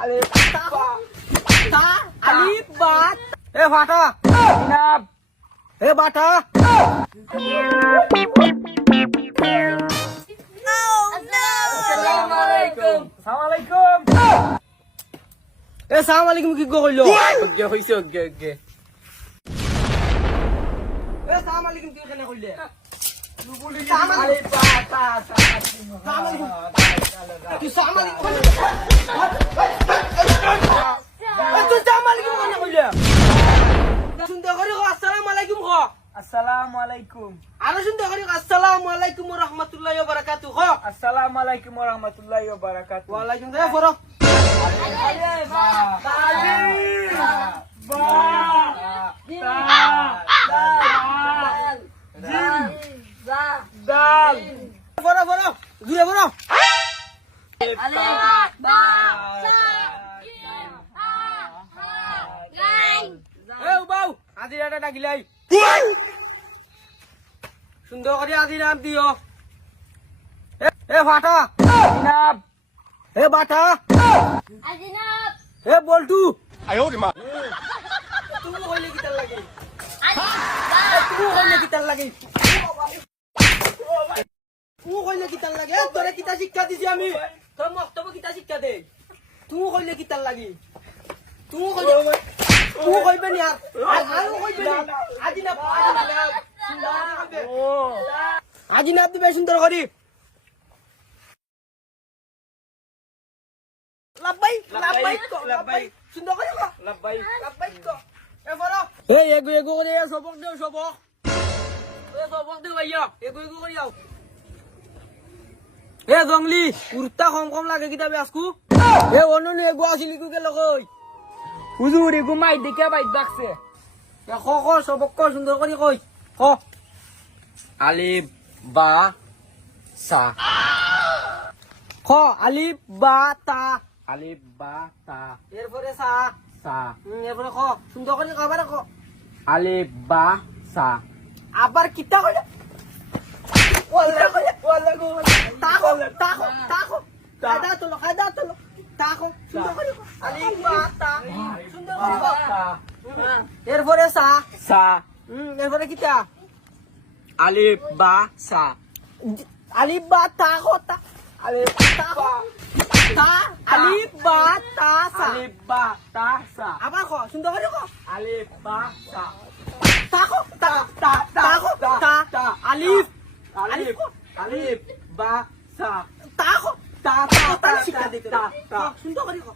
alif ba ta alif ba ए फाटा जनाब ए बाटा Assalamualaikum. ए अस्सलाम वालेकुम की को কইলো ওকে হইছে ওকে ए अस्सलाम वालेकुम की কেন কইলে সালাম আলিফ বা তা সালাম আলাইকুম তুই সালাম আলাইকুম তুই সালাম আলাইকুম কেন কইলে শুনতে করি আসসালামু আলাইকুম খ আসসালামু আলাইকুম আর শুনতে করি আসসালামু আলাইকুম ওয়া রাহমাতুল্লাহি ওয়া বারাকাতুহু খ আসসালামু আলাইকুম ওয়া রাহমাতুল্লাহি ওয়া বারাকাতুহু ওয়া আলাইকুম সালাম ফরো দাল ফরো ফরো জুরে ফরো এ বাউ আজি এটা ডাকিলাই সুন্দর করে আজি নাম দিও এ ফাটা জনাব এ বাটা এ বল্টু তুমি কইলে কিতার লাগে তুমি কইলে কিতার লাগে তুমি কইলে কিতার লাগে তোরে কিতা শিক্ষা দিছি আমি তোর মক্তব্য কিতা শিক্ষা দে তুমি কইলে কিতার লাগে তুমি কইলে তুমি কইবে নি আর কইবে নি আজি না আজি না দিবে সুন্দর করি লাব্বাই লাব্বাই লাব্বাই সুন্দর করে লাব্বাই লাব্বাই তো এ ফরো এই এগো এগো করে সবক দেও সবক এ সবক দেও ভাইয়া এগো এগো করে যাও এ জংলি কুর্তা কম কম লাগে কিতাবে আজকু এ অননি এগো আসিলি কু গেল কই হুজুর এগো মাই দেখে বাইত ডাকছে এ খ খ সবক ক সুন্দর করে কই খ আলিফ বা সা খ আলিফ বা তা আলিফ বা তা এরপরে সা সা এরপরে খ সুন্দর করে কবার খ আলিফ বা সা আবার কিতা কইলা ওয়াল্লাহ ওয়াল্লাহ গো তাকো তাকো তাকো কায়দা তোলো তাকো সুন্দর করে আলিফ বা তা সুন্দর করে এরপরে সা সা এরপরে কিতা আলিফ বা সা আলিফ বা তাকো তা আলিফ তাকো তা আলিফ বা তা সা আলিফ বা তা সা আবার খ সুন্দর করে খ আলিফ বা সা তাকো তা তা তাকো তা আলিফ আলিফ আলিফ বা সা তাকো তা তা শিক্ষা দিতে তা তা সুন্দর করে খ